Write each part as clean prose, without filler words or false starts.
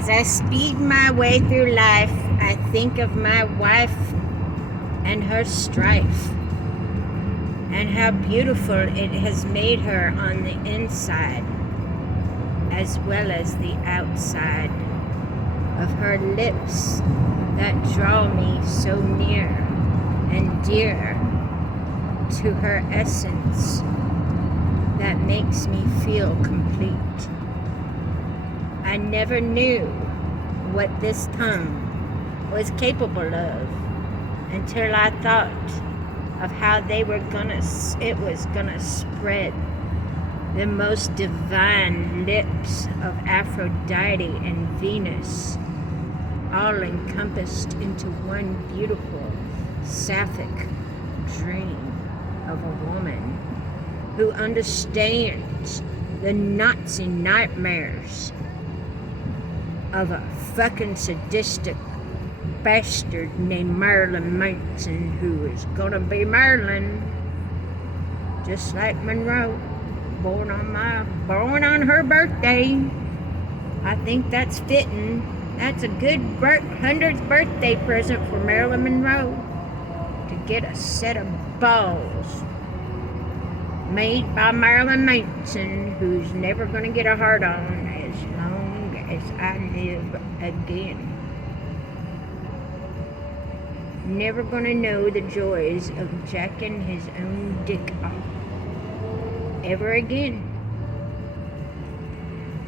As I speed my way through life, I think of my wife and her strife, and how beautiful it has made her on the inside as well as the outside, of her lips that draw me so near and dear to her essence that makes me feel complete. I never knew what this tongue was capable of until I thought of how it was gonna spread the most divine lips of Aphrodite and Venus, all encompassed into one beautiful sapphic dream of a woman who understands the Nazi nightmares of a fucking sadistic bastard named Marilyn Manson, who is gonna be Marilyn, just like Monroe, born on her birthday. I think that's fitting. That's a good 100th birthday present for Marilyn Monroe, to get a set of balls made by Marilyn Manson, who's never gonna get a hard on as long as I live again. Never gonna know the joys of jacking his own dick off ever again.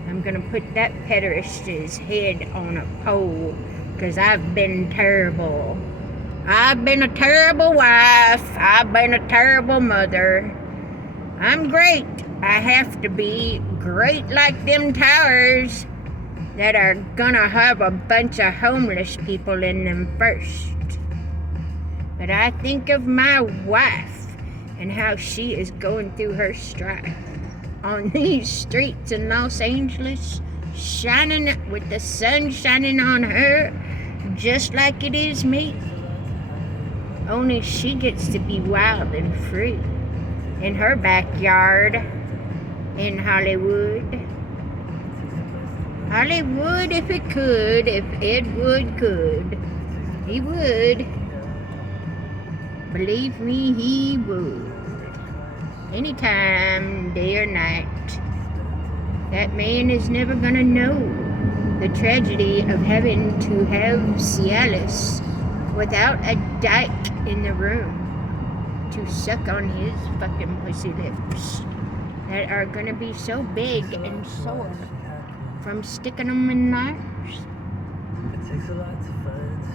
I'm gonna put that pederast's head on a pole, because I've been terrible. I've been a terrible wife. I've been a terrible mother. I'm great. I have to be great like them towers that are gonna have a bunch of homeless people in them first. But I think of my wife and how she is going through her strife on these streets in Los Angeles, shining with the sun shining on her just like it is me. Only she gets to be wild and free in her backyard in Hollywood. Hollywood, if it could, if Ed Wood could, he would. Believe me, he would. Anytime, day or night. That man is never gonna know the tragedy of having to have Cialis without a dyke in the room to suck on his fucking pussy lips that are gonna be so big and sore from sticking them in knives.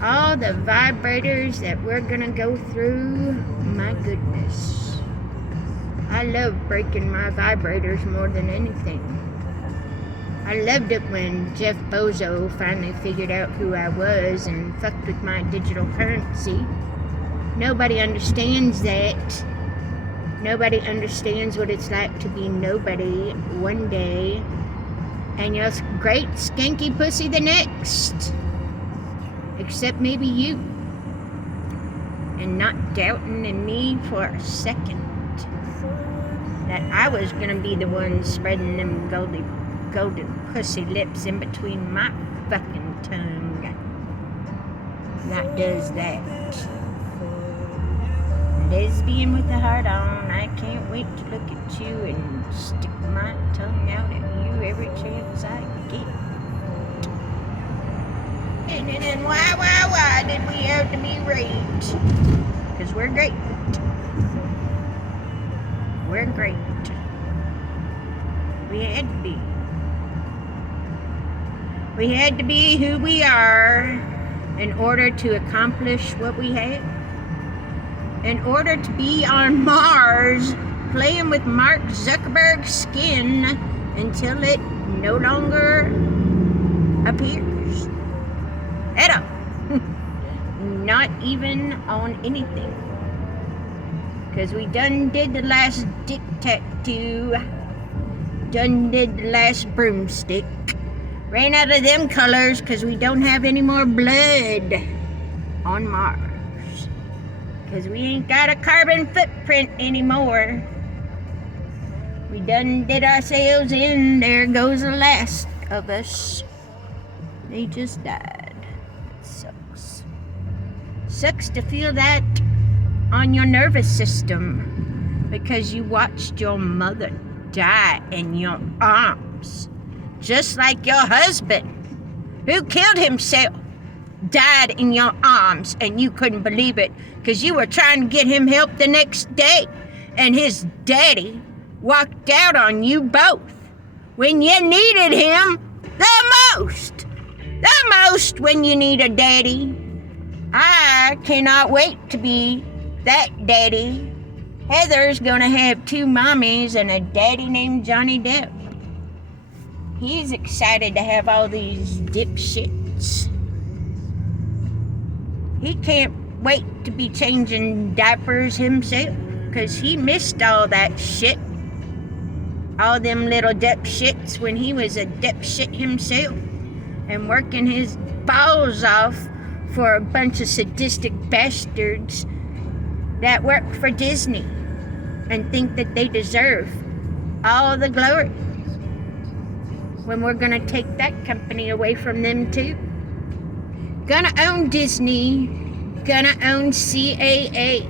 All the vibrators that we're gonna go through, my goodness. I love breaking my vibrators more than anything. I loved it when Jeff Bozo finally figured out who I was and fucked with my digital currency. Nobody understands that. Nobody understands what it's like to be nobody one day and your great skanky pussy the next. Except maybe you. And not doubting in me for a second that I was gonna be the one spreading them golden pussy lips in between my fucking tongue. That does that. Lesbian with a heart on, I can't wait to look at you and stick my tongue out at you every chance I get. And then why did we have to be raped? Because we're great. We're great. We had to be. We had to be who we are in order to accomplish what we had. In order to be on Mars, playing with Mark Zuckerberg's skin until it no longer appears. At all. Not even on anything. Because we done did the last dick tattoo. Done did the last broomstick. Ran out of them colors because we don't have any more blood on Mars. Because we ain't got a carbon footprint anymore. We done did ourselves in. There goes the last of us. They just died. Sucks. Sucks to feel that on your nervous system because you watched your mother die in your arms. Just like your husband, who killed himself, died in your arms, and you couldn't believe it because you were trying to get him help the next day, and his daddy walked out on you both when you needed him the most. The most when you need a daddy. I cannot wait to be that daddy. Heather's gonna have 2 mommies and a daddy named Johnny Depp. He's excited to have all these dipshits. He can't wait to be changing diapers himself because he missed all that shit. All them little dipshits when he was a dipshit himself and working his balls off for a bunch of sadistic bastards that work for Disney and think that they deserve all the glory when we're gonna take that company away from them too. Gonna own Disney, gonna own CAA,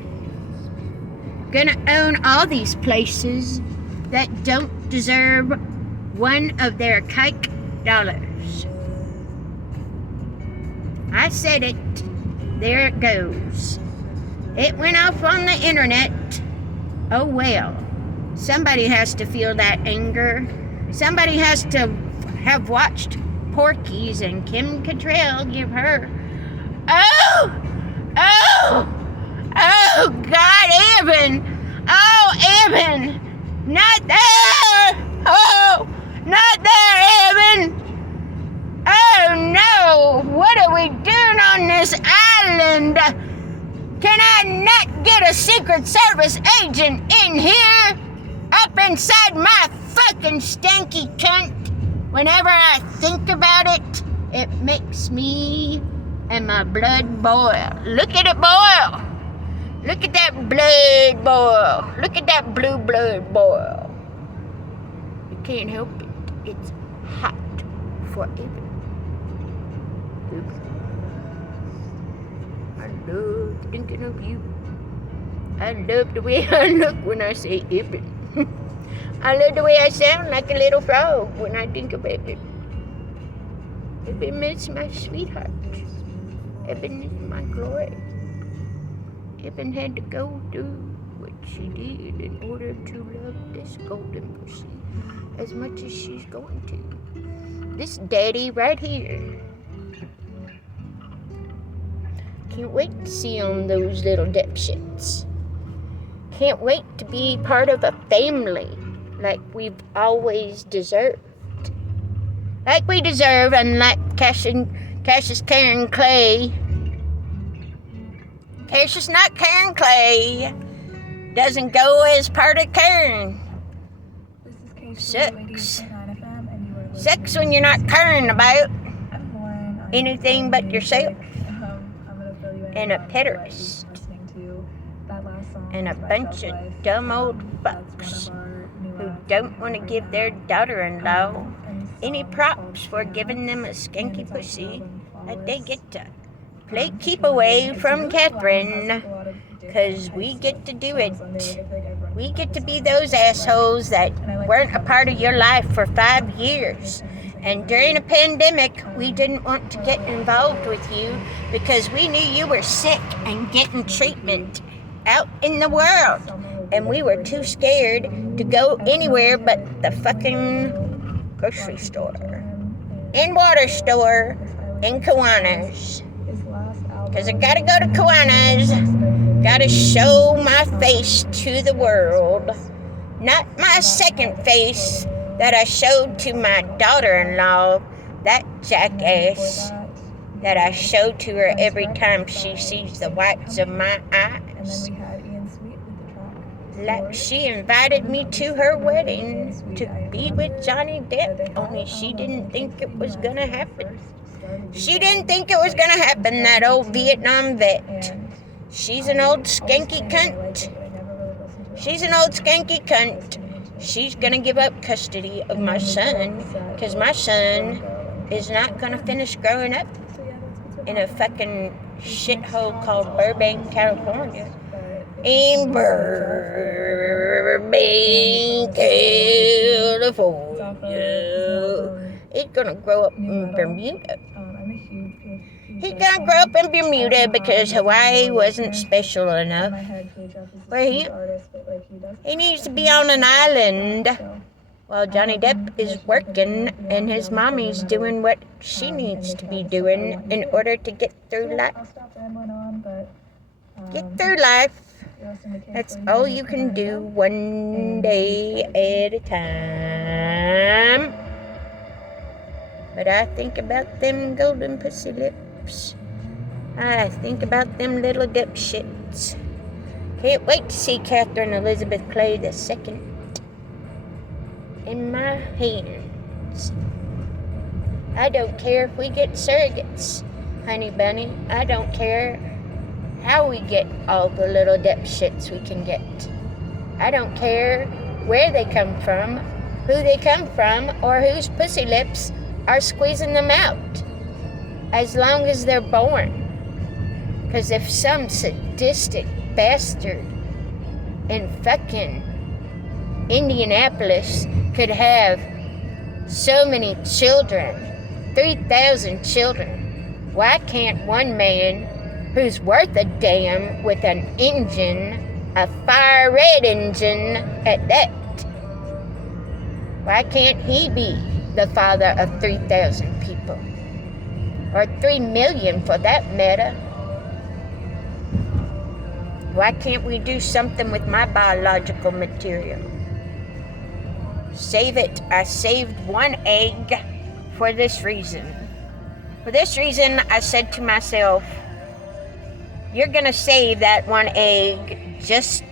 gonna own all these places that don't deserve one of their kike dollars. I said it. There it goes. It went off on the internet. Oh well. Somebody has to feel that anger. Somebody has to have watched Porky's and Kim Cattrall give her. Oh! God, Evan! Oh, Evan! Not there! Oh! Not there, Evan! Oh no! What are we doing on this island? Can I not get a Secret Service agent in here? Up inside my fucking stanky cunt? Whenever I think about it, it makes me and my blood boil. Look at it boil! Look at that blood boil. Look at that blue blood boil. You can't help it. It's hot forever. I love thinking of you. I love the way I look when I say Evan. I love the way I sound like a little frog when I think of Evan. Evan is my sweetheart. Evan is my glory. Evan had to go do what she did in order to love this golden pussy as much as she's going to. This daddy right here. Can't wait to see on those little dipshits. Can't wait to be part of a family like we've always deserved. Like we deserve, unlike Cassius Karen Clay. Cassius not Karen Clay. Doesn't go as part of Karen. Sucks. Sucks when you're not caring about anything but yourself. And a pederast. And a bunch of dumb old fucks who don't want to give their daughter-in-law any props for giving them a skanky pussy that they get to keep away from Catherine, because we get to do it. We get to be those assholes that weren't a part of your life for 5 years. And during a pandemic, we didn't want to get involved with you because we knew you were sick and getting treatment out in the world. And we were too scared to go anywhere but the fucking grocery store, and water store, and Kiwanis. Because I gotta go to Kiwanis. Gotta show my face to the world. Not my second face that I showed to my daughter-in-law, that jackass that I show to her every time she sees the whites of my eyes. Like she invited me to her wedding to be with Johnny Depp, only she didn't think it was gonna happen. She didn't think it was gonna happen, that old Vietnam vet. She's an old skanky cunt. She's an old skanky cunt. She's gonna give up custody of my son, because my son is not going to finish growing up in a fucking shithole called Burbank, California. In Burbank, California. He's gonna grow up in Bermuda. He's gonna grow up in Bermuda because Hawaii wasn't special enough for him. He needs to be on an island while Johnny Depp is working and his mommy's doing what she needs to be doing in order to get through life. Get through life. That's all you can do, one day at a time. But I think about them golden pussy lips. I think about them little dipshits. Can't wait to see Catherine Elizabeth Clay II in my hands. I don't care if we get surrogates, honey bunny. I don't care how we get all the little dipshits we can get. I don't care where they come from, who they come from, or whose pussy lips are squeezing them out, as long as they're born. Because if some sadistic bastard in fucking Indianapolis could have so many children, 3,000 children, why can't one man who's worth a damn with an engine, a fire red engine at that, why can't he be the father of 3,000 people? Or 3 million for that matter? Why can't we do something with my biological material? Save it. I saved one egg for this reason. For this reason, I said to myself, you're gonna save that one egg just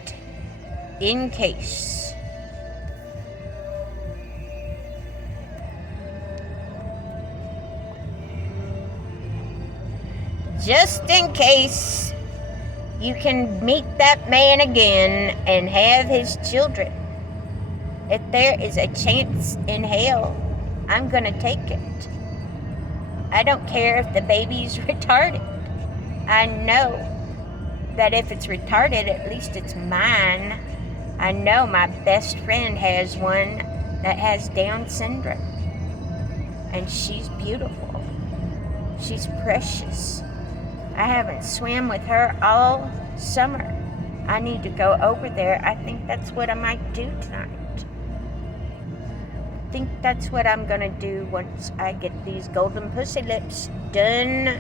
in case. Just in case you can meet that man again and have his children. If there is a chance in hell, I'm gonna take it. I don't care if the baby's retarded. I know that if it's retarded, at least it's mine. I know my best friend has one that has Down syndrome. And she's beautiful. She's precious. I haven't swam with her all summer. I need to go over there. I think that's what I might do tonight. I think that's what I'm gonna do once I get these golden pussy lips done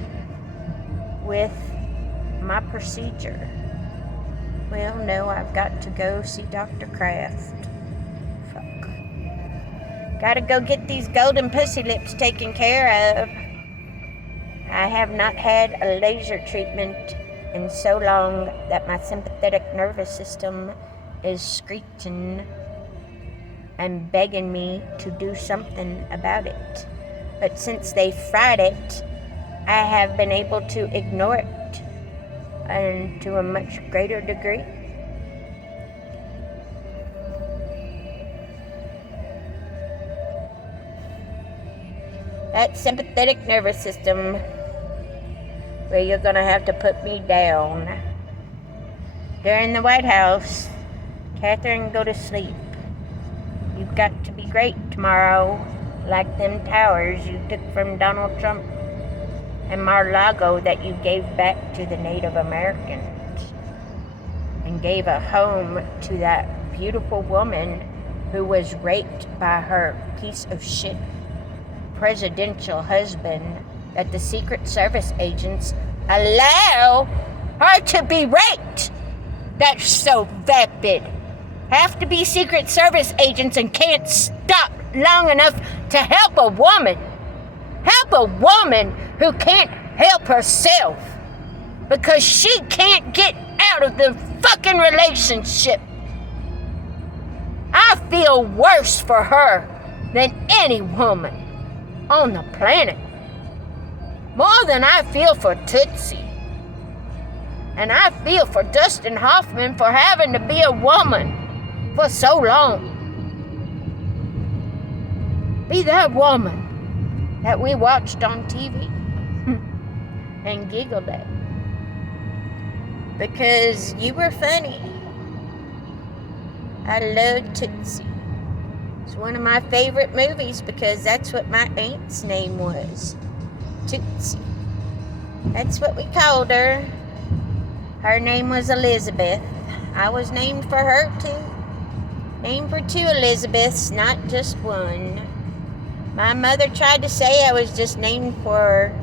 with my procedure. Well, no, I've got to go see Dr. Kraft. Fuck. Gotta go get these golden pussy lips taken care of. I have not had a laser treatment in so long that my sympathetic nervous system is screeching and begging me to do something about it. But since they fried it, I have been able to ignore it, and to a much greater degree. That sympathetic nervous system, where you're gonna have to put me down. During the White House, Catherine, go to sleep. You've got to be great tomorrow, like them towers you took from Donald Trump and Mar-a-Lago that you gave back to the Native Americans and gave a home to that beautiful woman who was raped by her piece of shit presidential husband, that the Secret Service agents allow her to be raped. That's so vapid. Have to be Secret Service agents and can't stop long enough to help a woman. Help a woman who can't help herself because she can't get out of the fucking relationship. I feel worse for her than any woman on the planet. More than I feel for Tootsie. And I feel for Dustin Hoffman for having to be a woman for so long. Be that woman that we watched on TV and giggled at. Because you were funny. I love Tootsie. It's one of my favorite movies because that's what my aunt's name was. Tootsie. That's what we called her. Her name was Elizabeth. I was named for her too. Named for 2 Elizabeths, not just one. My mother tried to say I was just named for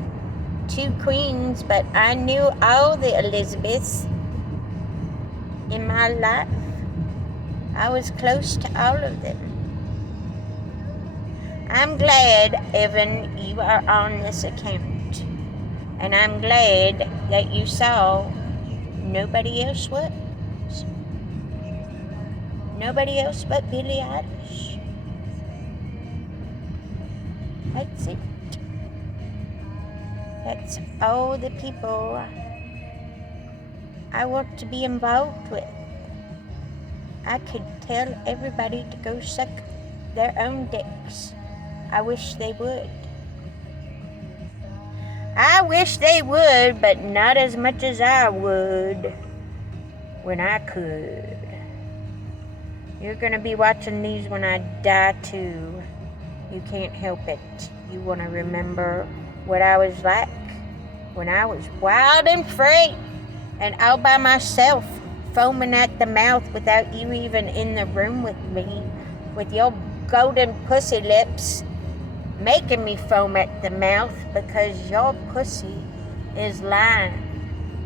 2 queens, but I knew all the Elizabeths in my life. I was close to all of them. I'm glad, Evan, you are on this account. And I'm glad that you saw nobody else was. Nobody else but Billie Eilish. That's it. That's all the people I want to be involved with. I could tell everybody to go suck their own dicks. I wish they would. I wish they would, but not as much as I would when I could. You're gonna be watching these when I die too. You can't help it. You wanna remember what I was like when I was wild and free and all by myself, foaming at the mouth without you even in the room with me, with your golden pussy lips making me foam at the mouth because your pussy is lying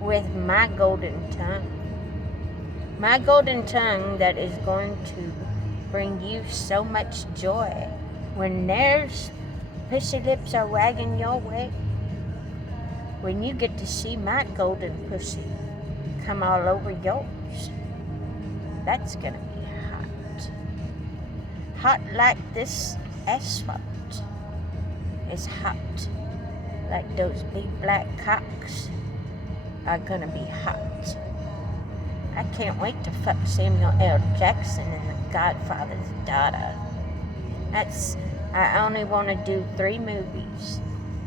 with my golden tongue. My golden tongue that is going to bring you so much joy when there's pussy lips are wagging your way. When you get to see my golden pussy come all over yours, that's gonna be hot. Hot like this asphalt is hot. Like those big black cocks are gonna be hot. I can't wait to fuck Samuel L. Jackson and The Godfather's daughter. I only want to do 3 movies.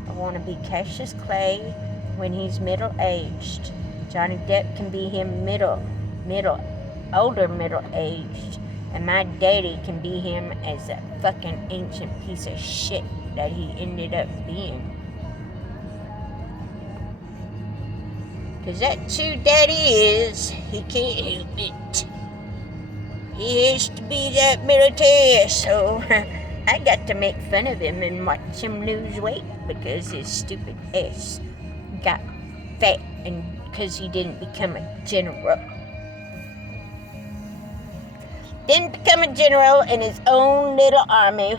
I want to be Cassius Clay when he's middle-aged. Johnny Depp can be him older middle-aged. And my daddy can be him as a fucking ancient piece of shit that he ended up being. Because that's who Daddy is. He can't help it. He has to be that military, so I got to make fun of him and watch him lose weight because his stupid ass got fat and because he didn't become a general. Didn't become a general in his own little army,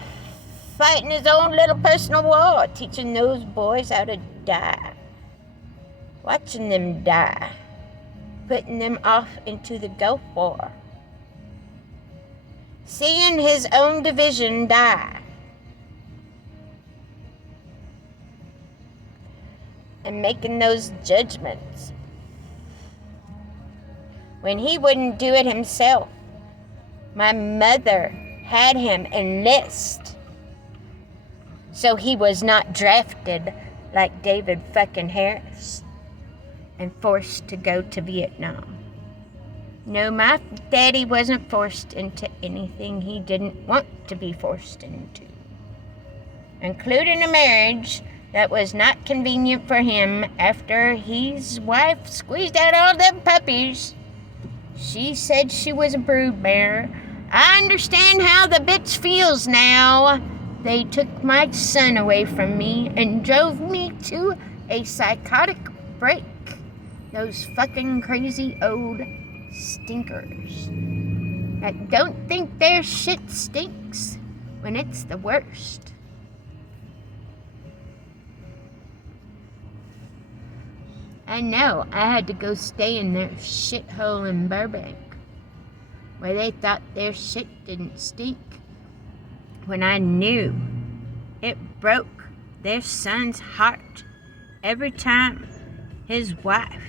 fighting his own little personal war, teaching those boys how to die. Watching them die, putting them off into the Gulf War, seeing his own division die, and making those judgments when he wouldn't do it himself. My mother had him enlist so he was not drafted like David fucking Harris and forced to go to Vietnam. No, my daddy wasn't forced into anything he didn't want to be forced into, including a marriage that was not convenient for him after his wife squeezed out all them puppies. She said she was a broodmare. I understand how the bitch feels now. They took my son away from me and drove me to a psychotic break. Those fucking crazy old stinkers that don't think their shit stinks when it's the worst. I know I had to go stay in their shithole in Burbank where they thought their shit didn't stink when I knew it broke their son's heart every time his wife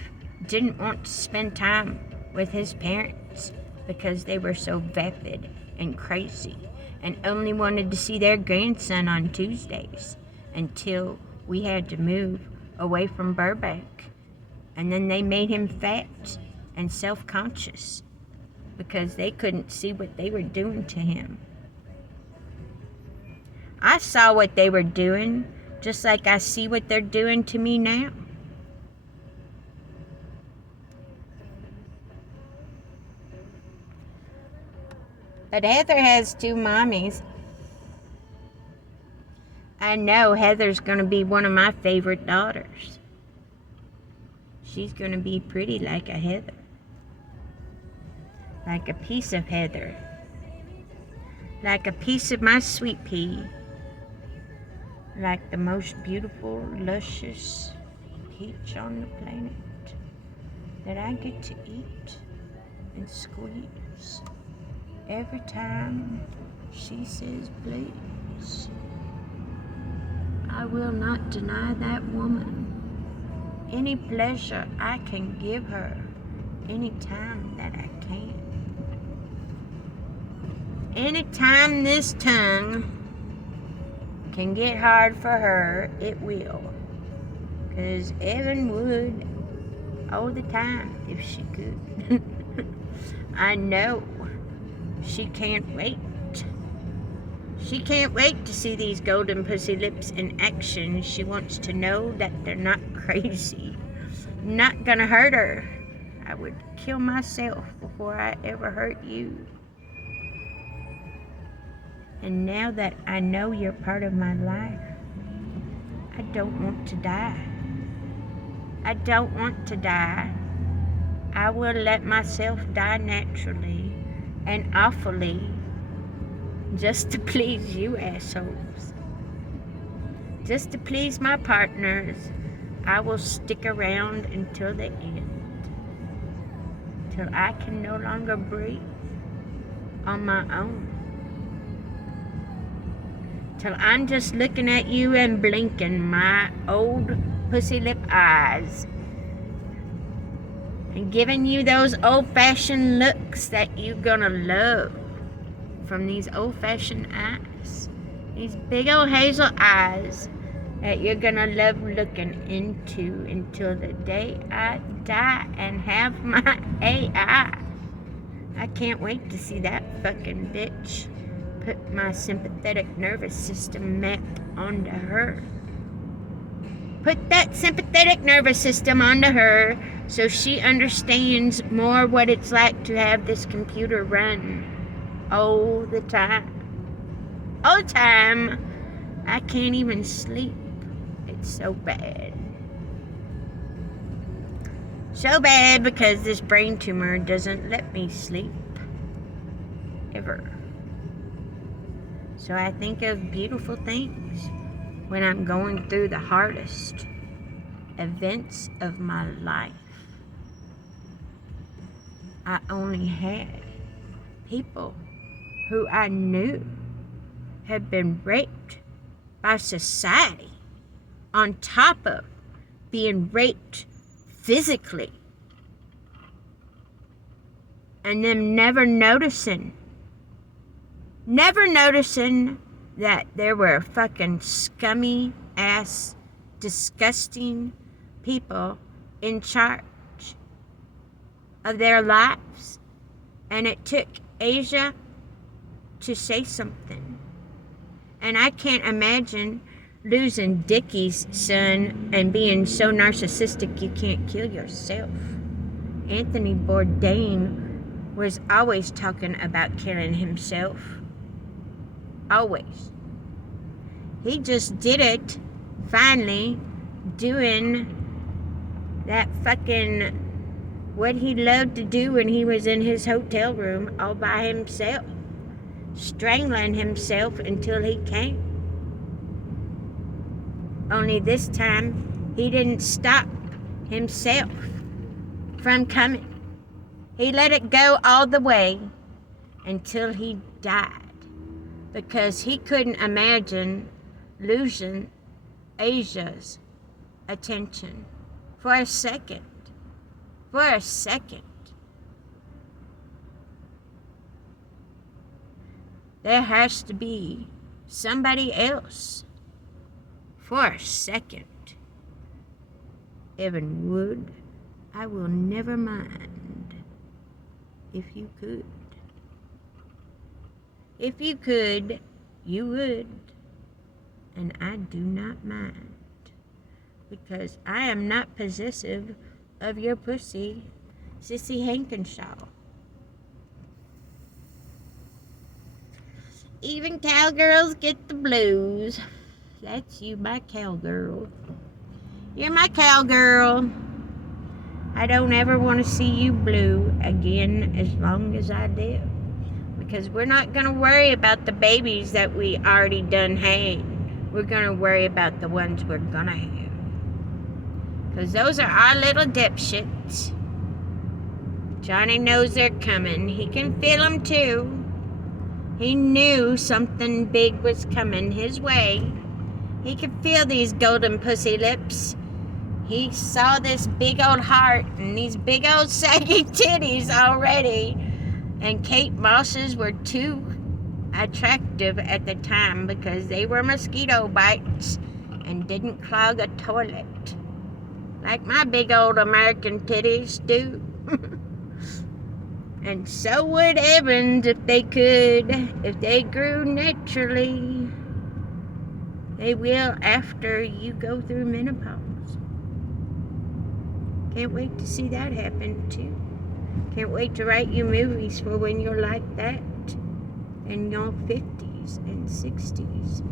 didn't want to spend time with his parents because they were so vapid and crazy and only wanted to see their grandson on Tuesdays until we had to move away from Burbank. And then they made him fat and self-conscious because they couldn't see what they were doing to him. I saw what they were doing, just like I see what they're doing to me now. But Heather has 2 mommies. I know Heather's going to be one of my favorite daughters. She's going to be pretty like a Heather. Like a piece of Heather. Like a piece of my sweet pea. Like the most beautiful, luscious peach on the planet that I get to eat and squeeze every time she says please. I will not deny that woman any pleasure I can give her any time that I can. Anytime this tongue can get hard for her, it will. 'Cause Evan would all the time if she could. I know. She can't wait. She can't wait to see these golden pussy lips in action. She wants to know that they're not crazy. Not gonna hurt her. I would kill myself before I ever hurt you. And now that I know you're part of my life, I don't want to die. I don't want to die. I will let myself die naturally and awfully just to please you assholes. Just to please my partners, I will stick around until the end. Till I can no longer breathe on my own. Till I'm just looking at you and blinking my old pussy lip eyes and giving you those old-fashioned looks that you're gonna love from these old-fashioned eyes. These big old hazel eyes that you're gonna love looking into until the day I die and have my AI. I can't wait to see that fucking bitch put my sympathetic nervous system map onto her. Put that sympathetic nervous system onto her so she understands more what it's like to have this computer run all the time. All the time. I can't even sleep. It's so bad. So bad because this brain tumor doesn't let me sleep. Ever. So I think of beautiful things when I'm going through the hardest events of my life. I only had people who I knew had been raped by society on top of being raped physically. And them never noticing that there were fucking scummy ass, disgusting people in charge of their lives. And it took Asia to say something. And I can't imagine losing Dickie's son and being so narcissistic you can't kill yourself. Anthony Bourdain was always talking about killing himself. Always. He just did it, finally, doing that fucking what he loved to do when he was in his hotel room all by himself. Strangling himself until he came. Only this time, he didn't stop himself from coming. He let it go all the way until he died. Because he couldn't imagine losing Asia's attention for a second. For a second. There has to be somebody else for a second. Evan Wood, I will never mind if you could. If you could, you would. And I do not mind, because I am not possessive of your pussy, Sissy Hankenshaw. Even cowgirls get the blues. That's you, my cowgirl. You're my cowgirl. I don't ever want to see you blue again as long as I live. Because we're not going to worry about the babies that we already done had. We're going to worry about the ones we're going to have. Because those are our little dipshits. Johnny knows they're coming. He can feel them too. He knew something big was coming his way. He could feel these golden pussy lips. He saw this big old heart and these big old saggy titties already. And Kate Moss's were too attractive at the time because they were mosquito bites and didn't clog a toilet. Like my big old American titties do. And so would Evans if they could, if they grew naturally. They will after you go through menopause. Can't wait to see that happen too. Can't wait to write you movies for when you're like that in your 50s and 60s.